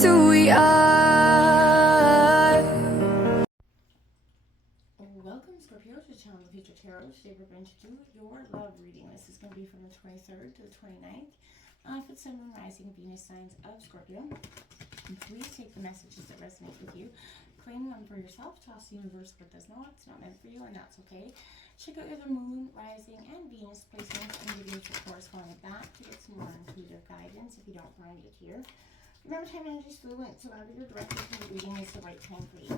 just who we are. Welcome, Scorpio, to the channel of Future Tarot. Today we're going to do your love reading. This is going to be from the 23rd to the 29th for the Sun, Moon, Rising, Venus signs of Scorpio. And please take the messages that resonate with you, claim them for yourself, toss the universe what does not. It's not meant for you, and that's okay. Check out your Moon, Rising, and Venus placements and videos that correspond with that to get some more intuitive guidance if you don't find it here. Remember, time energy is fluent, so whenever you're directed to the reading, is the right time for you.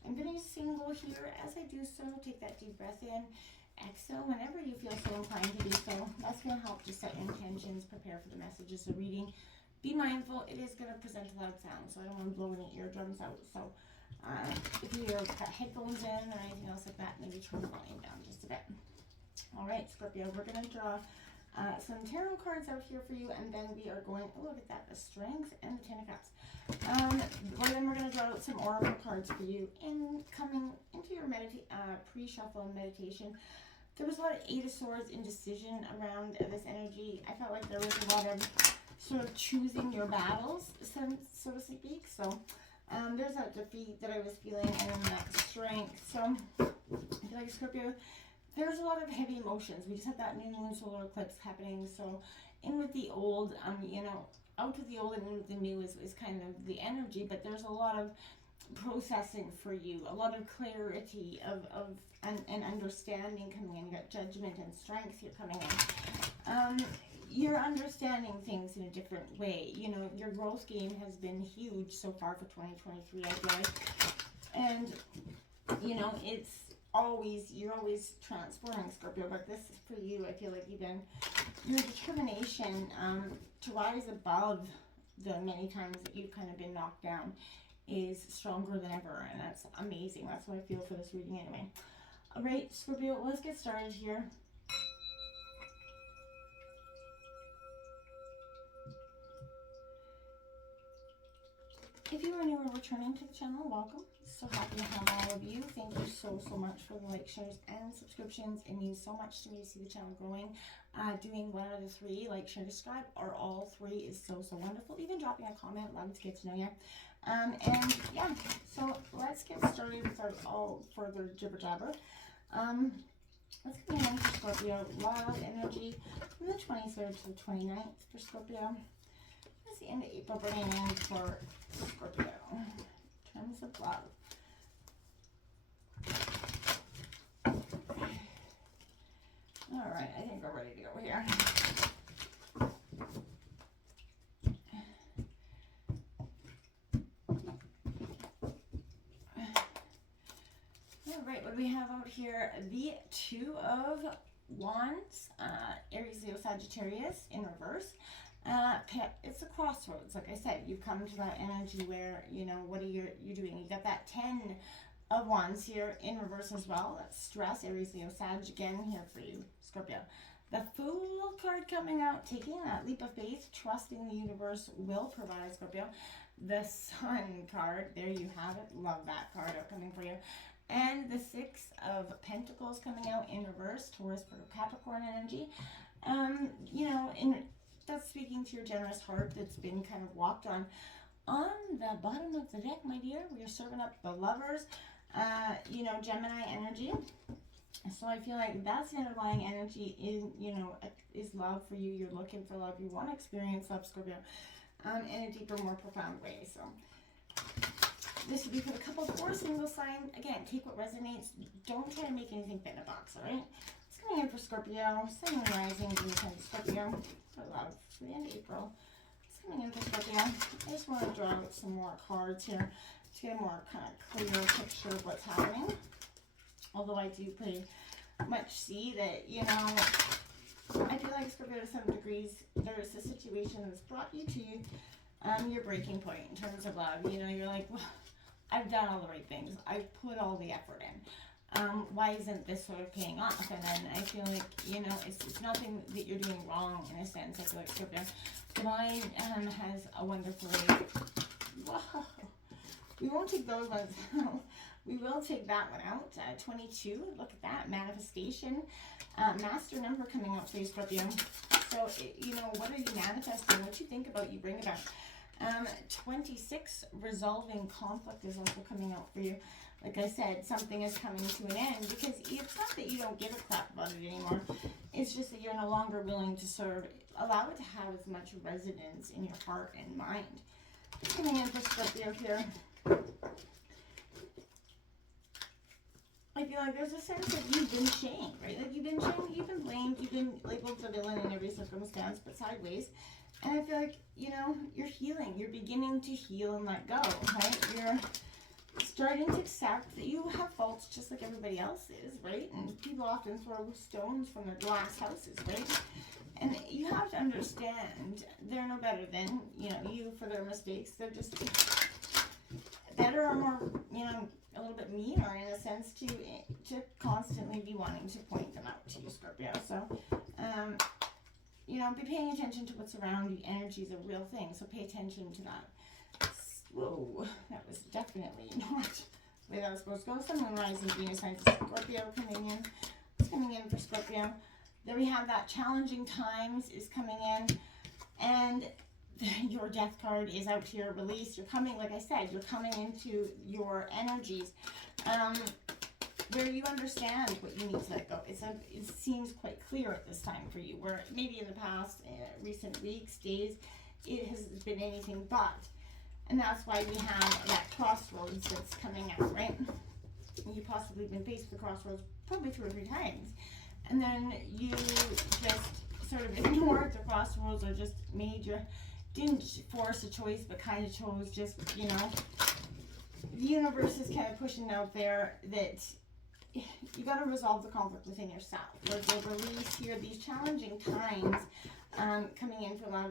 I'm going to use single here. As I do so, take that deep breath in, exhale whenever you feel so inclined to do so. That's going to help to set intentions, prepare for the messages of reading. Be mindful, it is going to present a loud sound, so I don't want to blow any eardrums out. So if you've got headphones in or anything else like that, maybe turn the volume down just a bit. All right, Scorpio, we're going to draw some tarot cards out here for you, and then we are going, oh, look at that, the Strength and the Ten of Cups. Then we're going to draw out some oracle cards for you. And coming into your pre-shuffle and meditation, there was a lot of Eight of Swords indecision around this energy. I felt like there was a lot of sort of choosing your battles, so to speak. So there's that defeat that I was feeling, and then that strength. So I feel like, Scorpio, there's a lot of heavy emotions. We just had that new moon solar eclipse happening. So in with the old, out with the old and in with the new is kind of the energy, but there's a lot of processing for you, a lot of clarity and understanding coming in. You got judgment and strength here coming in. You're understanding things in a different way. You know, your growth game has been huge so far for 2023, I feel like. And, you know, you're always transforming, Scorpio, but this is for you. I feel like your determination to rise above the many times that you've kind of been knocked down is stronger than ever, and that's amazing. That's what I feel for this reading anyway. All right, Scorpio, let's get started here. If you are new or returning to the channel, welcome. So happy to have all of you. Thank you so much for the likes, shares, and subscriptions. It means so much to me to see the channel growing. Doing one out of the three, like, share, subscribe, or all three is so wonderful. Even dropping a comment, love to get to know you. And yeah, so let's get started without all further jibber jabber. Let's get in for Scorpio. Love energy from the 23rd to the 29th for Scorpio. That's the end of April, bringing in for Scorpio in terms of love. All right, I think we're ready to go here. All right, what do we have out here? The Two of Wands, Aries, Leo, Sagittarius in reverse. It's a crossroads. Like I said, you've come to that energy where, you know, what are you doing? You got that 10 of Wands here in reverse as well. That's stress, Aries, Leo, Sag again here for you, Scorpio. The Fool card coming out, taking that leap of faith, trusting the universe will provide, Scorpio. The Sun card, there you have it. Love that card coming for you. And the Six of Pentacles coming out in reverse, Taurus, Capricorn energy. You know, that's speaking to your generous heart that's been kind of walked on. On the bottom of the deck, my dear, we are serving up the Lovers, you know, Gemini energy. So I feel like that's the underlying energy is love for you. You're looking for love. You want to experience love, Scorpio, in a deeper, more profound way. So this would be for the couple or single sign. Again, take what resonates. Don't try to make anything fit in a box, all right? It's coming in for Scorpio. Sun, Moon, Rising, Venus, Scorpio. For love for the end of April. It's coming in for Scorpio. I just want to draw out some more cards here to get a more kind of clear picture of what's happening. Although I do pretty much see that, you know, I feel like, Scorpio, to some degrees, there's a situation that's brought you to your breaking point in terms of love. You know, you're like, well, I've done all the right things. I've put all the effort in. Why isn't this sort of paying off? And then I feel like, you know, it's nothing that you're doing wrong in a sense. I feel like Scorpio Divine has a wonderful way. Whoa. We won't take those ones out. We will take that one out. 22, look at that, manifestation. Master number coming out for you, Scorpio. So, you know, what are you manifesting? What you think about, you bring about. 26, resolving conflict is also coming out for you. Like I said, something is coming to an end, because it's not that you don't give a crap about it anymore. It's just that you're no longer willing to serve. Allow it to have as much residence in your heart and mind. Coming in for Scorpio here. I feel like there's a sense that you've been shamed, right? Like you've been shamed, you've been blamed, you've been labeled the villain in every circumstance, but sideways. And I feel like, you know, you're healing. You're beginning to heal and let go, right? You're starting to accept that you have faults just like everybody else is, right? And people often throw stones from their glass houses, right? And you have to understand they're no better than, you know, you for their mistakes. They're just better or more, you know, a little bit meaner in a sense to constantly be wanting to point them out to you, Scorpio. So, you know, be paying attention to what's around you. Energy is a real thing, so pay attention to that. Whoa, that was definitely not the way that was supposed to go. Sun, Moon, Rising, Venus, signs of Scorpio coming in. It's coming in for Scorpio. Then we have that challenging times is coming in, and your death card is out here, release. You're coming, like I said, you're coming into your energies where you understand what you need to let go. It seems quite clear at this time for you, where maybe in the past, recent weeks, days, it has been anything but. And that's why we have that crossroads that's coming out, right? You've possibly been faced with the crossroads probably 2 or 3 times. And then you just sort of ignored the crossroads, or just didn't force a choice, but kind of chose just, you know, the universe is kind of pushing out there that you got to resolve the conflict within yourself. Like the release here, these challenging times coming in for love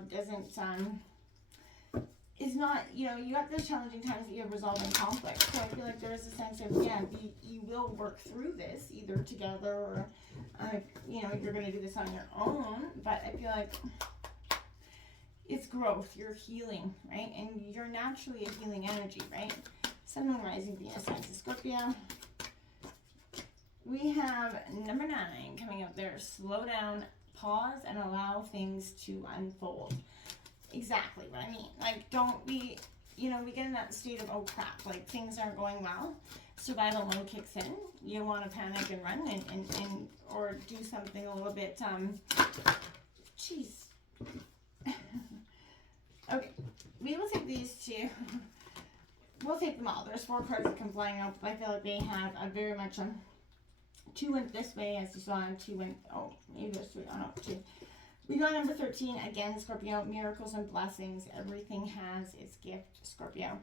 is not, you know, you got those challenging times that you're resolving conflict. So I feel like there is a sense of, yeah, you will work through this either together or, you know, you're going to do this on your own. But I feel like it's growth. You're healing, right? And you're naturally a healing energy, right? Sun, Moon, Rising, Venus, signs of Scorpio. We have number 9 coming up there. Slow down, pause, and allow things to unfold. Exactly what I mean. Like, don't be, you know, we get in that state of, oh crap, like things aren't going well. Survival mode kicks in. You want to panic and run and or do something a little bit, jeez. Okay, we will take these 2. We'll take them all. There's 4 cards that come flying out, but I feel like they have a very much, 2 went this way, as you saw, and 2 went, oh, maybe there's 3, oh no, 2. We got number 13, again, Scorpio, miracles and blessings. Everything has its gift, Scorpio,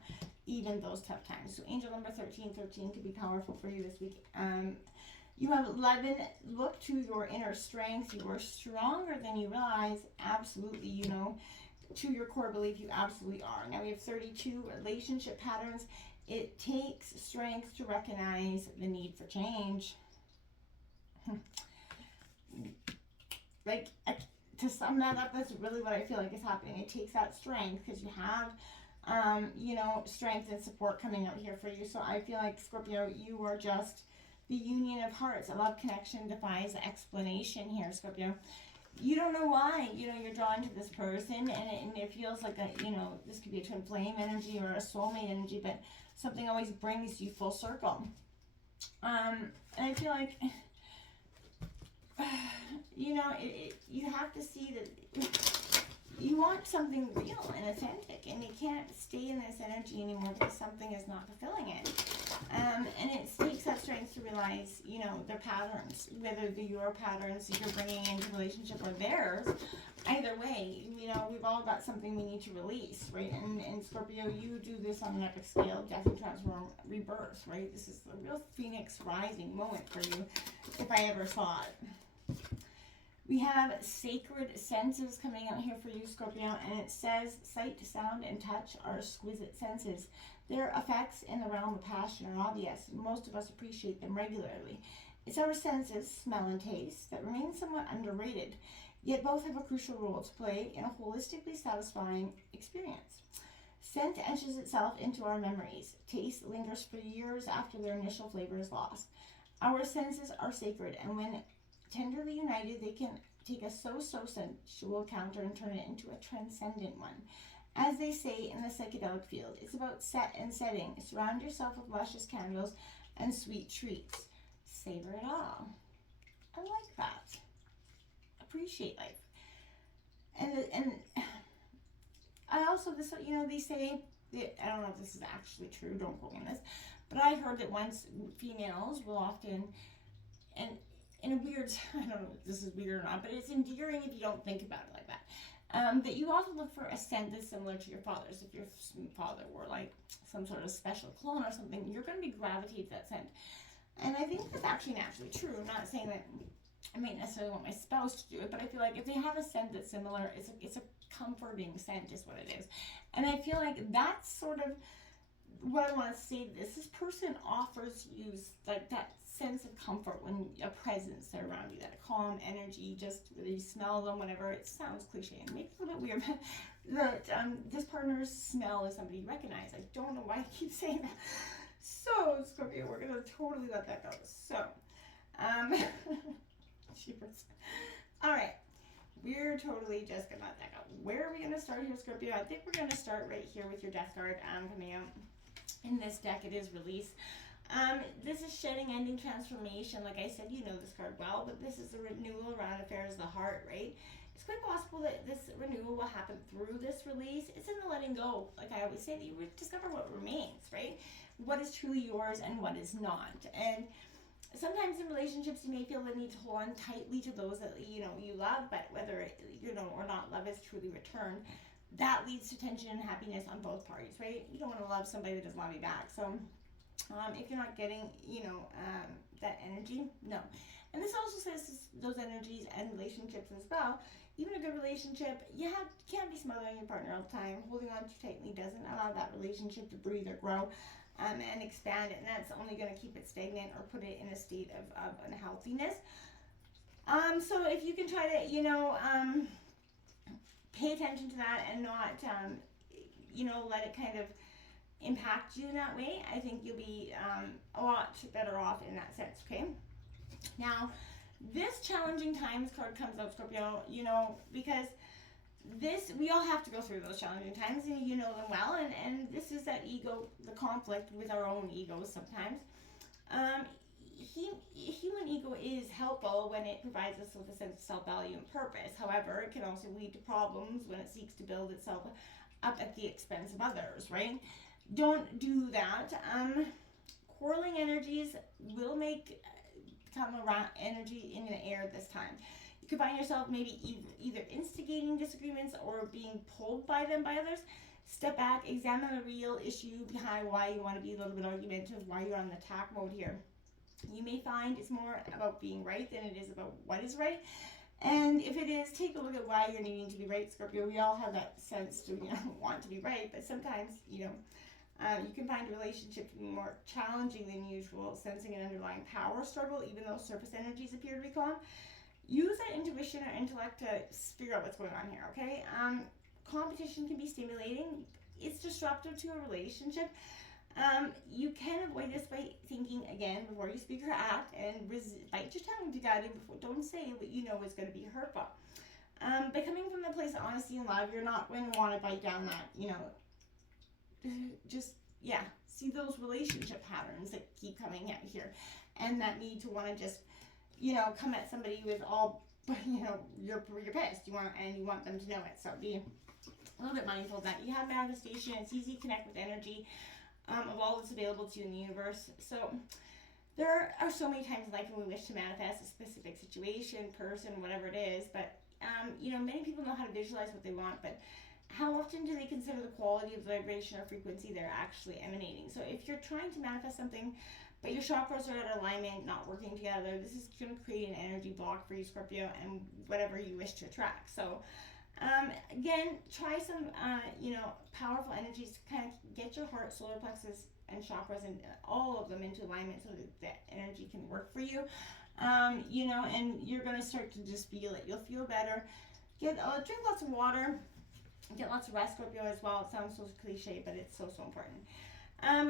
even those tough times. So angel number 13 could be powerful for you this week. You have 11, look to your inner strength. You are stronger than you realize. Absolutely, you know, to your core belief, you absolutely are. Now we have 32, relationship patterns. It takes strength to recognize the need for change. Like, to sum that up, that's really what I feel like is happening. It takes that strength because you have, you know, strength and support coming out here for you. So I feel like, Scorpio, you are just the union of hearts. A love connection defies explanation here, Scorpio. You don't know why, you know, you're drawn to this person, and it feels like a, you know, this could be a twin flame energy or a soulmate energy, but something always brings you full circle. And I feel like, you know, you have to see that you want something real and authentic, and you can't stay in this energy anymore because something is not fulfilling it. And it takes that strength to realize, you know, their patterns, whether they're your patterns that you're bringing into relationship or theirs. Either way, you know, we've all got something we need to release, right? And Scorpio, you do this on an epic scale, death and transform, rebirth, right? This is the real phoenix rising moment for you, if I ever saw it. We have sacred senses coming out here for you, Scorpio, and it says sight, sound, and touch are exquisite senses. Their effects in the realm of passion are obvious. Most of us appreciate them regularly. It's our senses, smell and taste, that remain somewhat underrated, yet both have a crucial role to play in a holistically satisfying experience. Scent etches itself into our memories. Taste lingers for years after their initial flavor is lost. Our senses are sacred, and when tenderly united, they can take a so-so sensual encounter and turn it into a transcendent one. As they say in the psychedelic field, it's about set and setting. Surround yourself with luscious candles and sweet treats. Savor it all. I like that. Appreciate life. And I also, this, you know, they say, I don't know if this is actually true, don't quote me on this, but I heard that once females will often, and in a weird, I don't know if this is weird or not, but it's endearing if you don't think about it like that. That you often look for a scent that's similar to your father's. If your father were like some sort of special clone or something, you're going to be gravitate to that scent. And I think that's actually naturally true. I'm not saying that I may necessarily want my spouse to do it, but I feel like if they have a scent that's similar, it's a comforting scent is what it is. And I feel like that's sort of what I want to say. This person offers you like that sense of comfort when a presence are around you, that calm energy, just whether you smell them, whatever. It sounds cliche and maybe a little bit weird, but that this partner's smell is somebody you recognize. I don't know why I keep saying that. So, Scorpio, we're going to totally let that go. So, all right. We're totally just going to let that go. Where are we going to start here, Scorpio? I think we're going to start right here with your Death card coming out. In this deck, it is release. This is shedding, ending, transformation. Like I said, you know this card well, but this is a renewal around affairs of the heart, right? It's quite possible that this renewal will happen through this release. It's in the letting go. Like I always say, that you discover what remains, right? What is truly yours and what is not. And sometimes in relationships, you may feel the need to hold on tightly to those that, you know, you love, but whether, or not love is truly returned, that leads to tension and happiness on both parties, right? You don't want to love somebody that doesn't love you back. So if you're not getting, that energy, no. And this also says those energies and relationships as well. Even a good relationship, you can't be smothering your partner all the time. Holding on too tightly doesn't allow that relationship to breathe or grow and expand it. And that's only going to keep it stagnant or put it in a state of unhealthiness. So if you can try to, pay attention to that and not, let it kind of impact you in that way, I think you'll be a lot better off in that sense, okay? Now, this challenging times card comes out, Scorpio, because we all have to go through those challenging times, and you know them well, and this is that ego, the conflict with our own egos sometimes. Human ego is helpful when it provides us with a sense of self-value and purpose. However, it can also lead to problems when it seeks to build itself up at the expense of others, right? Don't do that. Quarreling energies will become around energy in the air this time. You could find yourself maybe either instigating disagreements or being pulled by them by others. Step back, examine the real issue behind why you want to be a little bit argumentative, why you're on the attack mode here. You may find it's more about being right than it is about what is right. And if it is, take a look at why you're needing to be right, Scorpio. We all have that sense to want to be right, but sometimes, you can find a relationship to be more challenging than usual, sensing an underlying power struggle, even though surface energies appear to be calm. Use that intuition or intellect to figure out what's going on here, okay? Competition can be stimulating. It's disruptive to a relationship. You can avoid this by thinking again before you speak or act, and bite your tongue if you got it. Don't say what you know is going to be hurtful. By coming from the place of honesty and love, you're not going to want to bite down that, see those relationship patterns that keep coming out here, and that need to want to just, come at somebody with all, you're pissed. You want them to know it. So be a little bit mindful of that. You have manifestation. It's easy to connect with energy of all that's available to you in the universe. So there are so many times in life when we wish to manifest a specific situation, person, whatever it is, but many people know how to visualize what they want, but how often do they consider the quality of the vibration or frequency they're actually emanating? So if you're trying to manifest something, but your chakras are out of alignment, not working together, this is going to create an energy block for you, Scorpio, and whatever you wish to attract. So again, try some, powerful energies to kind of get your heart, solar plexus, and chakras, and all of them into alignment so that the energy can work for you. And you're going to start to just feel it. You'll feel better. Drink lots of water. Get lots of rest, Scorpio, as well. It sounds so cliche, but it's so, so important.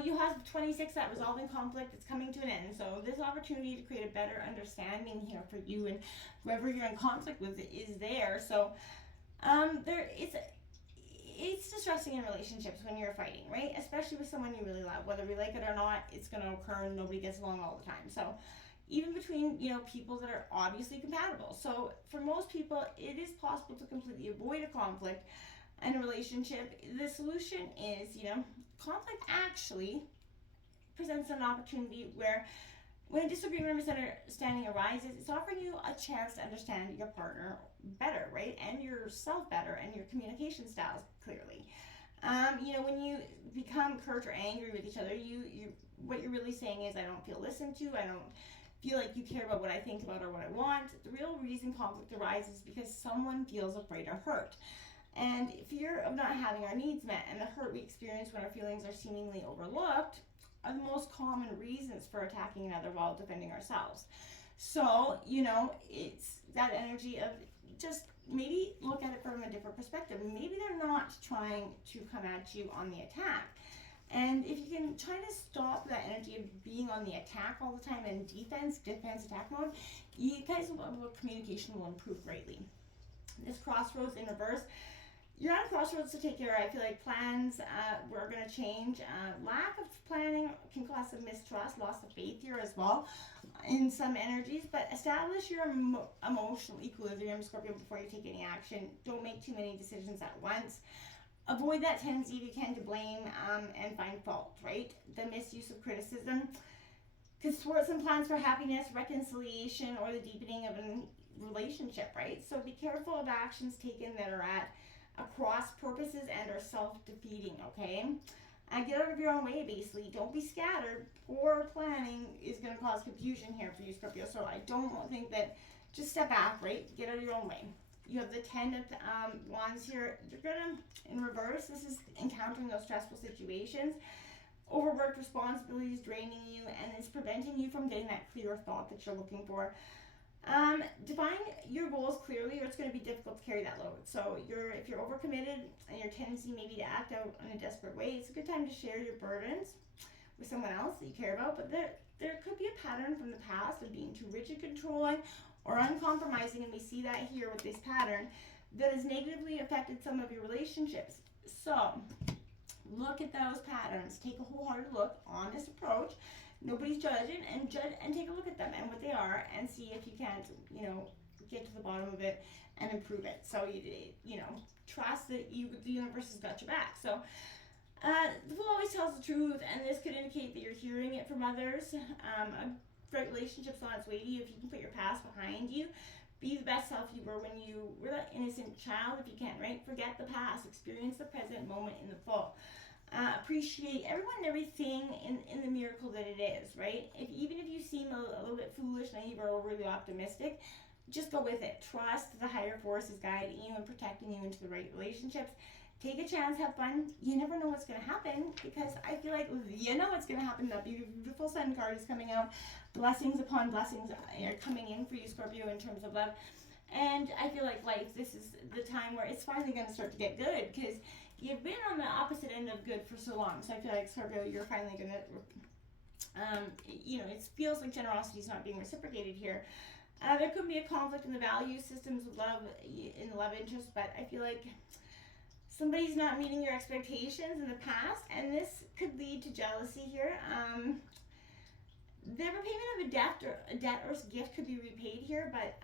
You have 26, that resolving conflict. It's coming to an end. So this opportunity to create a better understanding here for you and whoever you're in conflict with is there. So it's distressing in relationships when you're fighting, right? Especially with someone you really love. Whether we like it or not, it's going to occur and nobody gets along all the time. So even between, people that are obviously compatible. So for most people, it is possible to completely avoid a conflict in a relationship. The solution is, conflict actually presents an opportunity where when a disagreement or misunderstanding arises, it's offering you a chance to understand your partner better, right? And yourself better, and your communication styles clearly. When you become curt or angry with each other, what you're really saying is, I don't feel listened to, I don't feel like you care about what I think about or what I want. The real reason conflict arises is because someone feels afraid or hurt. And fear of not having our needs met and the hurt we experience when our feelings are seemingly overlooked are the most common reasons for attacking another while defending ourselves. So, it's that energy of just maybe look at it from a different perspective. Maybe they're not trying to come at you on the attack. And if you can try to stop that energy of being on the attack all the time and defense, attack mode, you guys' communication will improve greatly. This crossroads in reverse, you're on a crossroads to take care. I feel like plans were going to change. Lack of planning can cause some mistrust, loss of faith here as well in some energies. But establish your emotional equilibrium, Scorpio, before you take any action. Don't make too many decisions at once. Avoid that tendency, if you can, to blame and find fault, right? The misuse of criticism could thwart some plans for happiness, reconciliation, or the deepening of a relationship, right? So be careful of actions taken that are at cross purposes and are self-defeating, okay? Get out of your own way, basically. Don't be scattered. Poor planning is going to cause confusion here for you, Scorpio. So I don't think that, just step back, right? Get out of your own way. You have the 10 of Wands here. You're going to, in reverse, this is encountering those stressful situations. Overworked responsibilities draining you, and it's preventing you from getting that clear thought that you're looking for. Define your goals clearly, or it's going to be difficult to carry that load. So if you're overcommitted and your tendency maybe to act out in a desperate way, it's a good time to share your burdens with someone else that you care about. But there could be a pattern from the past of being too rigid, controlling, or uncompromising, and we see that here with this pattern that has negatively affected some of your relationships. So look at those patterns. Take a wholehearted look, honest approach. Nobody's judging, and take a look at them and what they are, and see if you can't, get to the bottom of it and improve it. So trust that the universe has got your back. So the fool always tells the truth, and this could indicate that you're hearing it from others. A great relationship's on its way to you if you can put your past behind you. Be the best self you were when you were that innocent child, if you can, right? Forget the past. Experience the present moment in the full. Appreciate everyone and everything in the miracle that it is, right? Even if you seem a little bit foolish, naive, or overly optimistic, just go with it. Trust the higher force is guiding you and protecting you into the right relationships. Take a chance, have fun. You never know what's going to happen, because I feel like what's going to happen. That beautiful Sun card is coming out. Blessings upon blessings are coming in for you, Scorpio, in terms of love. And I feel like life, this is the time where it's finally going to start to get good, because you've been on the opposite end of good for so long. So I feel like, Scorpio, you're finally going to, it feels like generosity is not being reciprocated here. There could be a conflict in the value systems of love, in the love interest, but I feel like somebody's not meeting your expectations in the past, and this could lead to jealousy here. The repayment of a debt or gift could be repaid here, but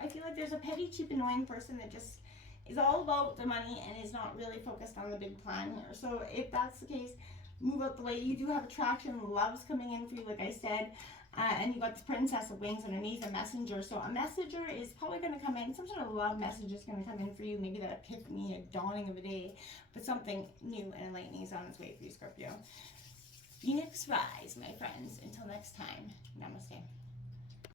I feel like there's a petty, cheap, annoying person that just is all about the money and is not really focused on the big plan here. So if that's the case, move out the way. You do have attraction, love's coming in for you, like I said, and you got the Princess of Wings underneath, a messenger. So a messenger is probably going to come in, some sort of love message is going to come in for you, maybe that epiphany, a dawning of a day, but something new and enlightening is on its way for you, Scorpio. Phoenix rise, my friends. Until next time, namaste.